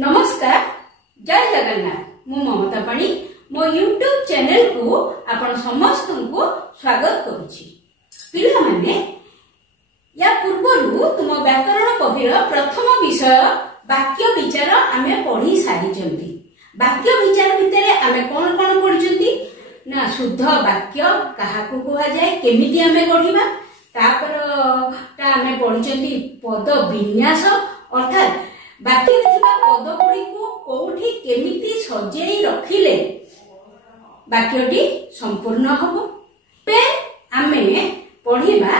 नमस्कार जय जगन्नाथ मु ममता पाणी मो यूट्यूब चैनल को आपण समस्त को स्वागत करुछि। पिला माने या पूर्वरु तुम व्याकरण बहिर प्रथम विषय वाक्य विचार आमे पढ़ी सारी चंती। वाक्य विचार भितरे आमे कोन कोन पढ़िचंती ना शुद्ध वाक्य काहाकू कुहा जाय केमिति आमे गढिबा तापर ता आमे पढ़िचंती पद विन्यास अर्थात वाक्य पद गुड़ी को कोठी केमिति सजेई रखिले वाक्यटी संपूर्ण हबो। पे आमे पढ़िबा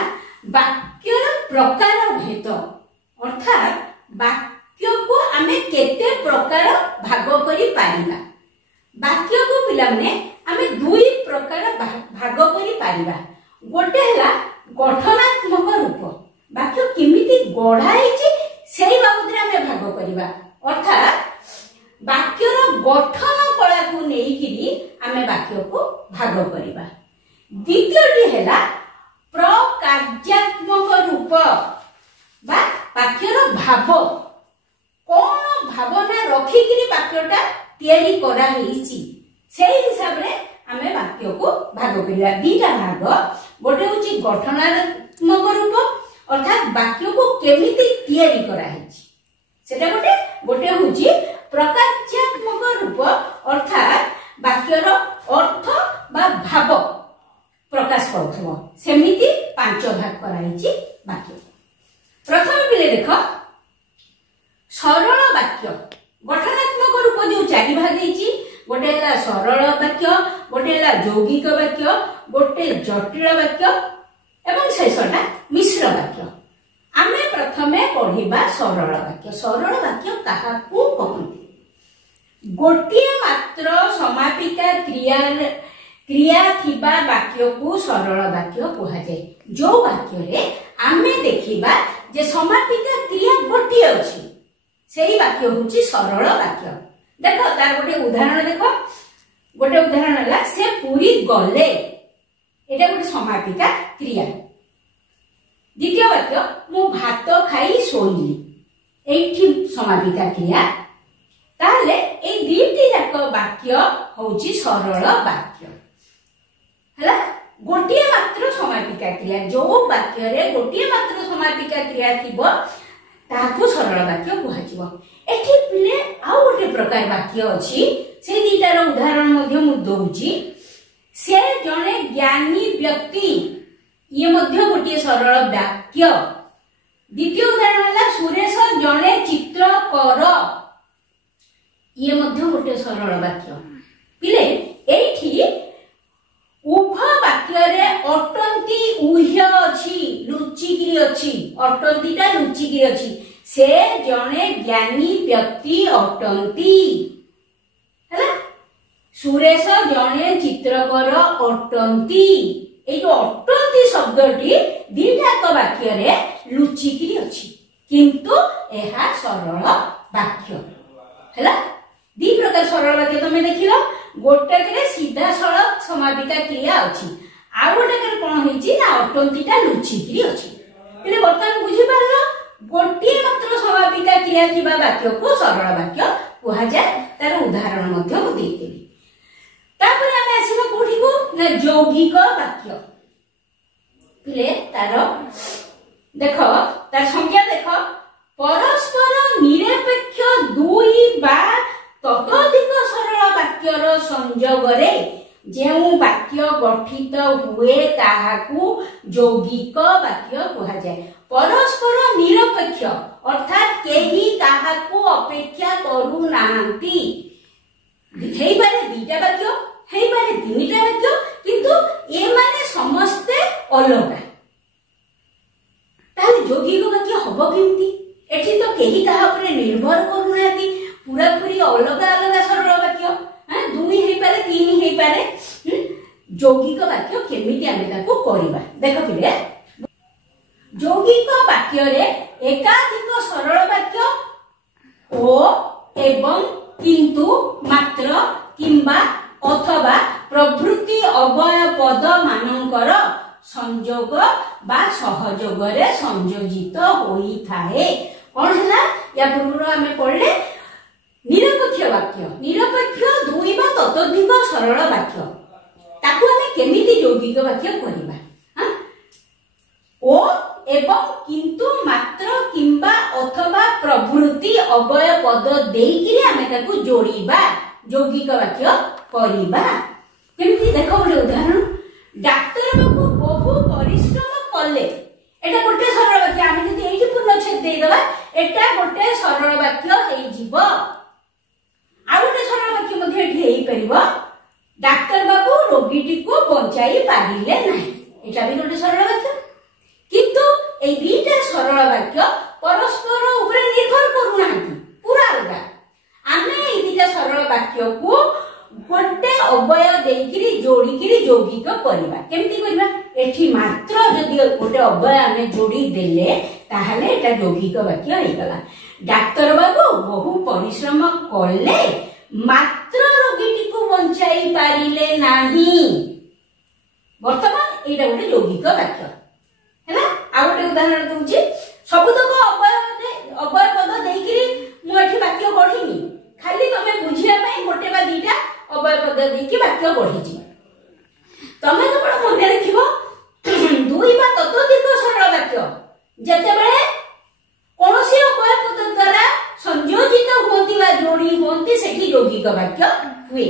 वाक्यर प्रकार भेद अर्थात वाक्य को आमे केते प्रकार भाग करि पारिबा। वाक्य को पिला माने आमे दुई प्रकार भाग करि पारिबा। गोटे हला गठनात्मक रूप वाक्य केमिति गढ़ा हेछि सेही बाबद रे आमे भाग करिबा अर्थात वाक्यर गठन कला को नेइकिरी आमे वाक्य को भाग करिबा। द्वितीयटी हेला प्रकार्यात्मक रूप बा वाक्यर भाव कोन भावना रखिकिरी वाक्यटा तयारी करा हेछि सेही हिसाब रे आमे वाक्य को भाग करिबा। दीटा भाग गोटे होछि गठनात्मक रूप अर्थात वाक्य को केमिति तयारी करा हेछि सेटा गोटे होछि प्रकार्यात्मक रूप अर्थात वाक्यर अर्थ बा भाव प्रकाश करथबो सेमिति पांच भाग करा हेछि वाक्य। प्रथम पिले देख सरल वाक्य गठनात्मक रूप जो चारि भाग हेछि गोटे हला सरल वाक्य गोटे हला यौगिक वाक्य गोटे जटिल वाक्य एवं शेषटा मिश्र वाक्य। आमे प्रथमे पढ़िबा सरल वाक्य। सरल वाक्य काहाकू कहंती गोटिए मात्र समापिका क्रिया थिबा वाक्य को सरल वाक्य कहा जाय। जो वाक्य रे आमे देखिबा जे समापिका क्रिया गोटिए अछि सेही वाक्य होछि सरल वाक्य। देखो तार गोटे उदाहरण देखो गोटे उदाहरण हला से पूरी गले एटा गोटे समापिका क्रिया। द्वितीय वाक्य मु भात खाई सोइली एठी समापिका क्रिया ताले ए दुईटी जाक वाक्य होछि सरल वाक्य हला। गोटिए मात्र समापिका क्रिया जो वाक्य रे गोटिए मात्र समापिका क्रिया थिबो ताको सरल वाक्य कुहाजिबो। एठी पिले आउ गोटे प्रकार वाक्य अछि से दीटार उदाहरण मध्ये मु दउछि। से जने ज्ञानी व्यक्ति ये मध्य गोटे सरल वाक्य। द्वितीय उदाहरण हला सुरेश जने चित्रकर ये मध्य गोटे सरल वाक्य। पिले एठी उभय वाक्य रे अटंती उह्य अछि लुचिगिरी अछि अटंतीटा लुचिगिरी अछि से जने ज्ञानी व्यक्ति अटंती हला। सुरेश जने चित्रकर अटंती ए जो अटंती शब्दटी दीटाक वाक्य रे लुचिकिरी अछि किंतु एहा सरल वाक्य हला। दी प्रकार सरल वाक्य तमे देखिलो गोटे के सीधा सड़क समापिका क्रिया अछि आ गोटे के कोन होइछि ना अटंतीटा लुचिकिरी अछि। पिले बर्तमान बुझि पारलो गोटे मात्र समापिका क्रिया थिबा वाक्य को सरल वाक्य कुहा जाय। तार उदाहरण मध्ये मु देइतिली। तापर आमे आसीबो कोठी को ना यौगिक वाक्य। पिले तार देखो तार संख्या देखो परस्पर निरपेक्ष दुई बा ततोधिक सरल वाक्यर संयोग रे जेउ वाक्य गठित हुए ताहाकू यौगिक वाक्य कहा जाय। परस्पर निरपेक्ष अर्थात केही काहाकू अपेक्षा करू नांती हेई बारे दीटा वाक्य हेई बारे तीनटा वाक्य किंतु ए माने समस्ते अलग ताले यौगिक वाक्य हबो केमती एठी तो केही काहा ऊपर निर्भर करू नांती पूरा पूरी अलग अलग सरल वाक्य दुई हेई पारे तीन हेई पारे यौगिक वाक्य केमिति आमे ताको करिबा। देखो पिले यौगिक वाक्य रे एकाधिक सरल वाक्य ओ एवं किंतु मात्र किंबा अथवा प्रभृति अवय पद मानकर संयोग बा सहयोग रे संयोजित होई थाए। कोन हला या पूर्व आमे पढले निरपेक्ष वाक्य निरपेक्ष दुई बा ततोधिक सरल वाक्य ताकू आमे केमिति यौगिक वाक्य करिबा ओ एवं किंतु मात्र किंबा अथवा प्रभृति अवय पद देइकि आमे ताकू जोड़ीबा यौगिक वाक्य करिबा केमिति देखो गोटे उदाहरण डाक्टर बाबू बहु परिश्रम कले एटा गोटे सरल वाक्य आमे जदि एठी पूर्णच्छेद देइ दबा एटा गोटे सरल वाक्य हेइ जिवो आ गोटे सरल वाक्य मध्ये एठी हेइ परिबो डाक्टर बाबू रोगीटी को बचाई पारिले नाही एटा भी गोटे सरल वाक्य किंतु ए दुईटा सरल वाक्य परस्पर ऊपर निर्भर करू नांती पूरा अलगा आमे ए दुईटा सरल वाक्य को गोटे अवय देइकिरी जोड़ीकिरी यौगिक करबा केमति करबा एठी मात्र जदि गोटे अवय आमे जोड़ी देले ताहाले एटा यौगिक वाक्य होई गला डाक्टर बाबू बहु परिश्रम करले मात्र रोगीटी को बचाई पारिले नाही वर्तमान एटा गोटे यौगिक वाक्य हैना आ गोटे उदाहरण दूची सबुतक अवय पद देइकिरी मु एठी वाक्य गढिनी खाली तमे बुझिया पई गोटे बा दीटा अवय पद देइकि वाक्य गढिची तमे केवल मन रखिबो दुई बा ततोधिक सरल वाक्य जते बेले कोनोसी अवय पद द्वारा संयोजित होती बा जोड़ी होती सेठी यौगिक वाक्य हुए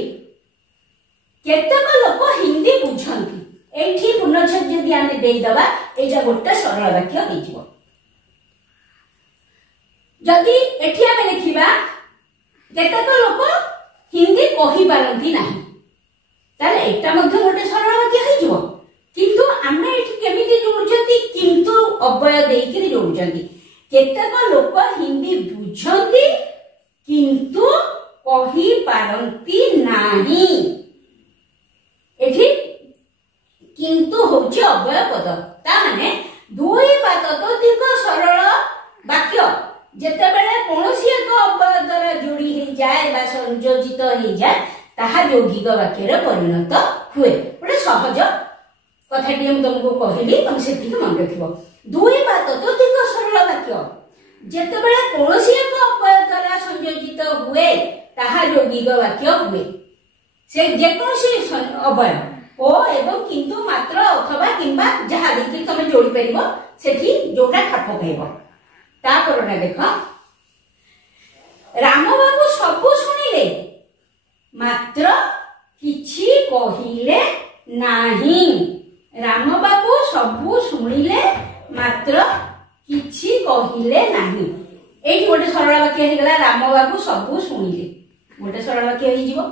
केतक लोक हिंदी बुझंती एठी पूर्णच्छेद जदि आमे देइ दबा एटा गोटे सरल वाक्य होई जिवो जदि एठी आमे लिखिबा केतक लोक हिंदी कहि पारंती नाही ताले एटा मध्ये गोटे सरल वाक्य होई जिवो किंतु आमे एठी केमिति जोडुचंती किंतु अवय देइकि जोडुचंती केतक लोक हिंदी बुझंती किंतु कहि पारंती नाही एठी किंतु होची अवय पद ता माने दुई बा ततोधिक सरल वाक्य जेते बेले कोनोसी एक अवय द्वारा जोड़ी हे जाय बा संयोजित हे जाय ताहा यौगिक वाक्य रे परिणत हुए गोटे सहज कथाटी हम तुमको कहली तुम सेठी मन रखिबो दुई बा ततोधिक सरल वाक्य जेते बेले कोनोसी एक अवय द्वारा संयोजित हुए ताहा यौगिक वाक्य हुए से जे कोनोसी अवय ओ एवं किंतु मात्र अथवा किंबा जहा देखि तमे जोड़ी परिबो सेठी जोटा खाप खाइबो ता परना देखो राम बाबू सब सुनिले मात्र किछि कहिले नाही राम बाबू सब सुनिले मात्र किछि कहिले नाही एई गोटे सरल वाक्य हे गला राम बाबू सब सुनिले गोटे सरल वाक्य हे जिवो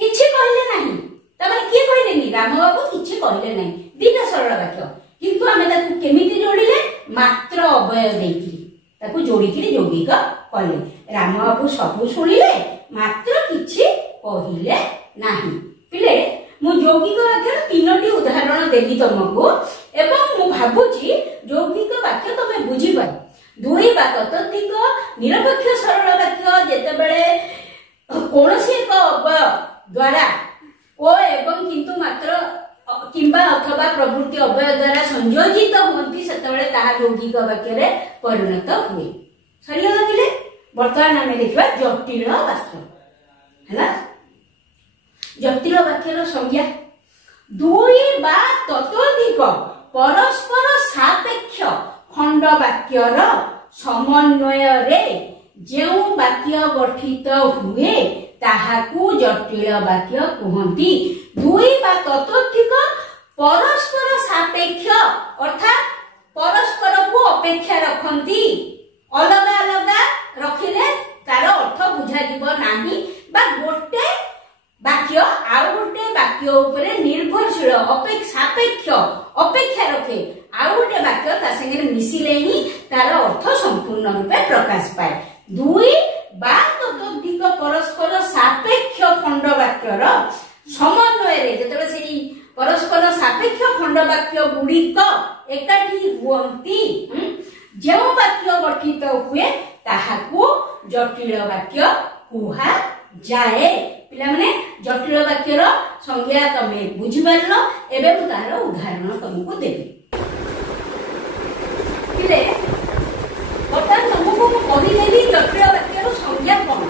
किछि कहिले नाही तमाने के कहलेनी राम बाबू किछि कहले नाही दीटा सरल वाक्य किंतु आमे ताकू केमिति जोड़िले मात्र अवय देइकि ताकू जोड़िकि यौगिक कहले राम बाबू सब सुनिले मात्र किछि कहिले नाही पिले मु यौगिक वाक्य तीनोटी उदाहरण देबी तुमको एवं मु भाबुची यौगिक वाक्य तमे बुझी पार दुई बा ततोधिक निरपेक्ष सरल वाक्य जेते बेले कोनोसी एक अवय द्वारा ओ एवं किंतु मात्र किंबा अथवा प्रवृत्ति अवय द्वारा संयोजित होती सेतबेले ताहा यौगिक वाक्य रे परिणत हुए सरिया पिले वर्तमान आमे देखबा जटिल वाक्य हैला जटिल वाक्य रो संज्ञा दुई बा ततोधिक परस्पर सापेक्ष खंड वाक्य रो समन्वय रे जेउ वाक्य गठित हुए ताहाकू जटिल वाक्य कहंती दुई बा ततोधिक परस्पर सापेक्ष अर्थात परस्पर को अपेक्षा रखंती अलगा अलगा रखिले तार अर्थ बुझा जिवो नाही बा गोटे वाक्य आ गोटे वाक्य ऊपर निर्भरशील सापेक्ष अपेक्षा रखे आ गोटे वाक्य ता संगे मिसिले ही तार अर्थ संपूर्ण रूपे प्रकाश पाए दुई बा ततोधिक परस्पर सापेक्ष खंड वाक्यर समन्वय रे जेतबे सेही परस्पर सापेक्ष खंड वाक्य गुड़िक एकाठी हुअंती जेउ वाक्य गठित हुए ताहाकू जटिल वाक्य कुहा जाए पिला माने जटिल वाक्यर संज्ञा तमे बुझि परलो एबे मु तार उदाहरण तुमको देबी पिले बर्तमान तुमको मु कहि देली जटिल वाक्यर संज्ञा कोन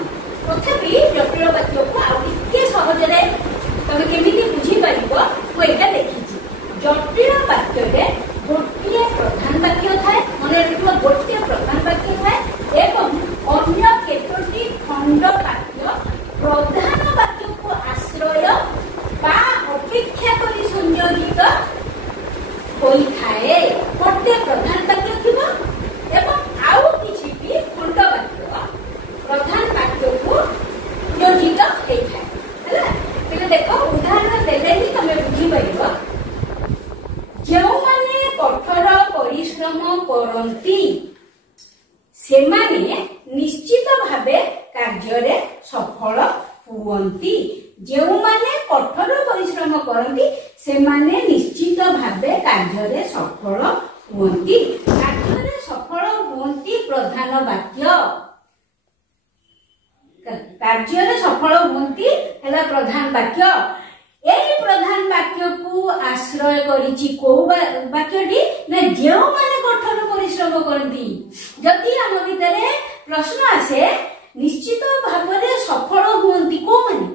करती सेमाने निश्चित भावे कार्य सफल हुअंती। जो माने कठोर परिश्रम करती सेमाने निश्चित भावे कार्य सफल हुअंती। कार्य सफल हुअंती प्रधान वाक्य। कार्य सफल हुअंती है प्रधान वाक्य। यही प्रधान वाक्य को आश्रय करिछि को वाक्यटी ना जो माने कठोर परिश्रम करती। जदि आम भितर प्रश्न आसे निश्चित भाव में सफल हुअंती को माने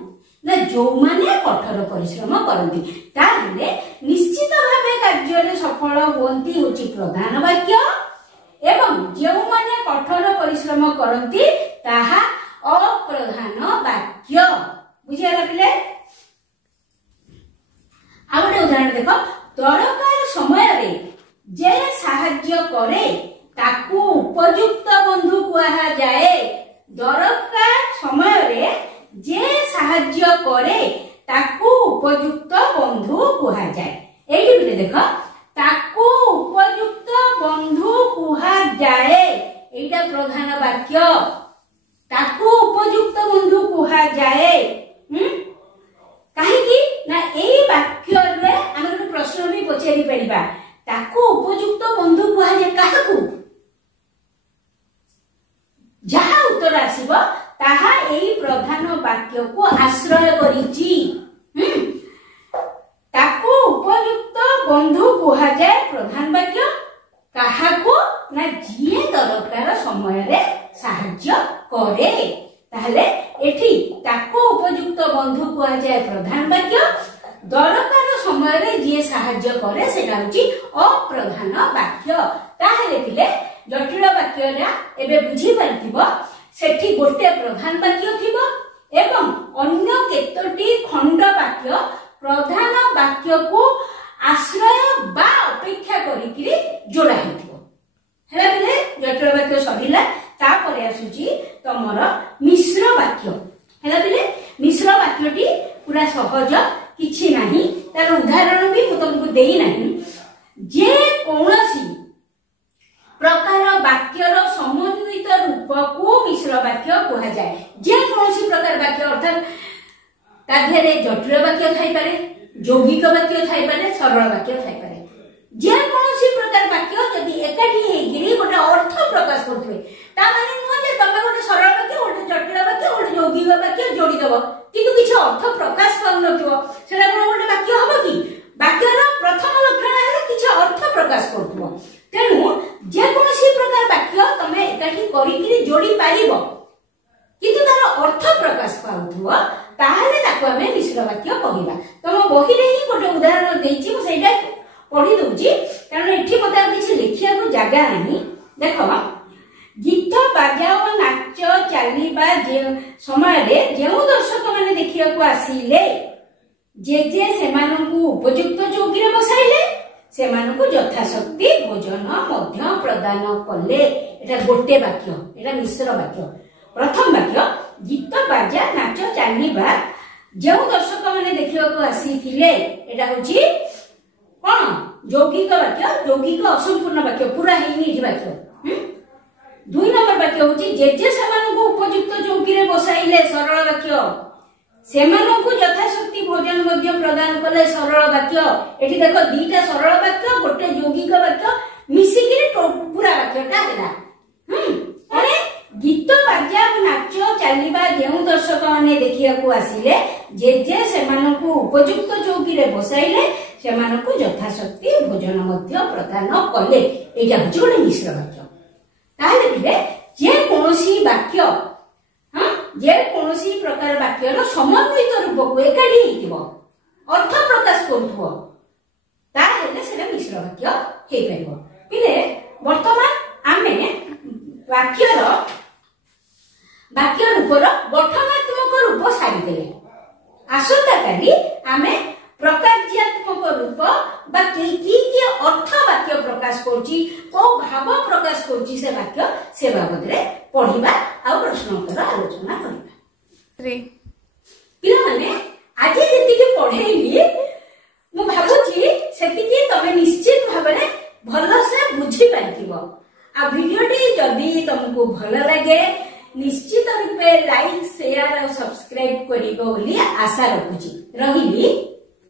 ना जो माने कठोर परिश्रम करती ताहले निश्चित भाव कार्य सफल हुअंती होछि प्रधान वाक्य एवं जो माने कठोर परिश्रम करती ताहा अप्रधान वाक्य। बुझिया पिले आ गोटे उदाहरण देख दरकार समय रे जे साहाय्य करे ताकू उपयुक्त बंधु कहा जाए। दरकार समय रे जे साहाय्य करे ताकू उपयुक्त बंधु कहा जाए। एठी बिले देख ताकू उपयुक्त बंधु कहा जाए एटा प्रधान वाक्य। ताकू उपयुक्त बंधु कहा जाए कहीं ना एई वाक्य रे आमे प्रश्न भी पचारि परिबा ताकू उपयुक्त बंधु कहा जाए काहाकू जहा उत्तर आसीबो ताहा एई प्रधान वाक्य को आश्रय करिछि। ताकू उपयुक्त बंधु कहा जाए प्रधान वाक्य काहाकू ना जिए दरकार समय रे साहाय्य करे। ताहले एठी ताको उपयुक्त बंधु कहा जाए प्रधान वाक्य दरकार समय रे जे साहाय्य करे सेटा होची अप्रधान वाक्य। ताहले पिले जटिल वाक्य रा एबे बुझी पारथिबो सेठी गोटे प्रधान वाक्य थिबो एवं अन्य केतोटी खंड वाक्य प्रधान वाक्य को आश्रय बा अपेक्षा करिकरी जोड़ा हेथिबो। हेला पिले जटिल वाक्य सरिला तापरे आसुची तमर मिश्र वाक्य। हेला पिले मिश्र वाक्यटी पूरा सहज किछि नाही तार उदाहरण भी मु तुमको देई नाही। जे कोनसी प्रकार वाक्यर समन्वित रूप को मिश्र वाक्य कहा जाए। जे कोनसी प्रकार वाक्य अर्थात ताधेरे जटिल वाक्य थाई पारे यौगिक वाक्य थाई पारे सरल वाक्य थाई पारे। जे कोनसी प्रकार वाक्य जदि एकाठी हेगिरी गोटे अर्थ प्रकाश करथुवे ता माने न जे तमे गोटे सरल वाक्य गोटे जटिल वाक्य गोटे यौगिक वाक्य जोड़ी दबो किंतु किछ अर्थ प्रकाश कर नथिवो सेला कोन गोटे वाक्य हबो कि वाक्यर प्रथम लक्षण है किछ अर्थ प्रकाश करथुवो। तेनु जे कोनसी प्रकार वाक्य तमे एकाठी करिकरी जोड़ी पारिबो किंतु तार अर्थ प्रकाश पाउथुवो ताहाले ताको हमें मिश्र वाक्य कहिबा। तम बही रे ही गोटे उदाहरण देछि मु सेटा पढ़ी दउची कारण एठी मते किछ लिखिया को जागा नाही। देखो गीत बाजाओ नाच चलीबा जे समय रे जेउ दर्शक माने देखिया को आसीले जे जे सेमानकु उपयुक्त चौकी रे बसाइले सेमानकु यथाशक्ति भोजन मध्य प्रदान कले। एटा गोटे वाक्य एटा मिश्र वाक्य। प्रथम वाक्य गीत बाजा नाच चलीबा जेउ दर्शक माने देखिया को आसीथिले एटा होची कोन यौगिक वाक्य यौगिक असंपूर्ण वाक्य पूरा हेनी वाक्य। दुई नंबर वाक्य होची जे जे सेमानकु उपयुक्त चौकी रे बसाइले सरल वाक्य सेमानकु यथाशक्ति भोजन मध्य प्रदान कले सरल वाक्य। एठी देखो दीटा सरल वाक्य गोटे यौगिक वाक्य मिसिकिरी पूरा वाक्यटा हैला। अरे गीत बाजा नाच चलीबा जेउ दर्शक माने देखिया को आसीले जे जे सेमानकु उपयुक्त चौकी रे बसाइले सेमानकु यथाशक्ति भोजन मध्य प्रदान कले एटा होची गोटे मिश्र वाक्य। ताहले बिले जे कोनोसी वाक्य जे कोनोसी प्रकार वाक्यर समन्वित रूप को एकाठी हेतिबो अर्थ प्रकाश करथुबो ताहले सेटा मिश्र वाक्य हे परबो। बिले वर्तमान आमे वाक्य रूपर गठनात्मक रूप सारी देले। आसंता काली आमे प्रकार्यात्मक रूप बा की अर्थ वाक्य प्रकाश करछि को भाव प्रकाश करछि से वाक्य से बाबद रे पढिबा आ प्रश्न उत्तर आलोचना करबा। पिला माने आज जेतिके पढेइली मु भाबुछि सेतिके तमे निश्चित भाबरे भलो से बुझी पाइथिबो। आ वीडियोटी जदि तुमको भल लगे निश्चित रूपे लाइक शेयर और सब्सक्राइब करिबो बोली आशा रखुची रहिली।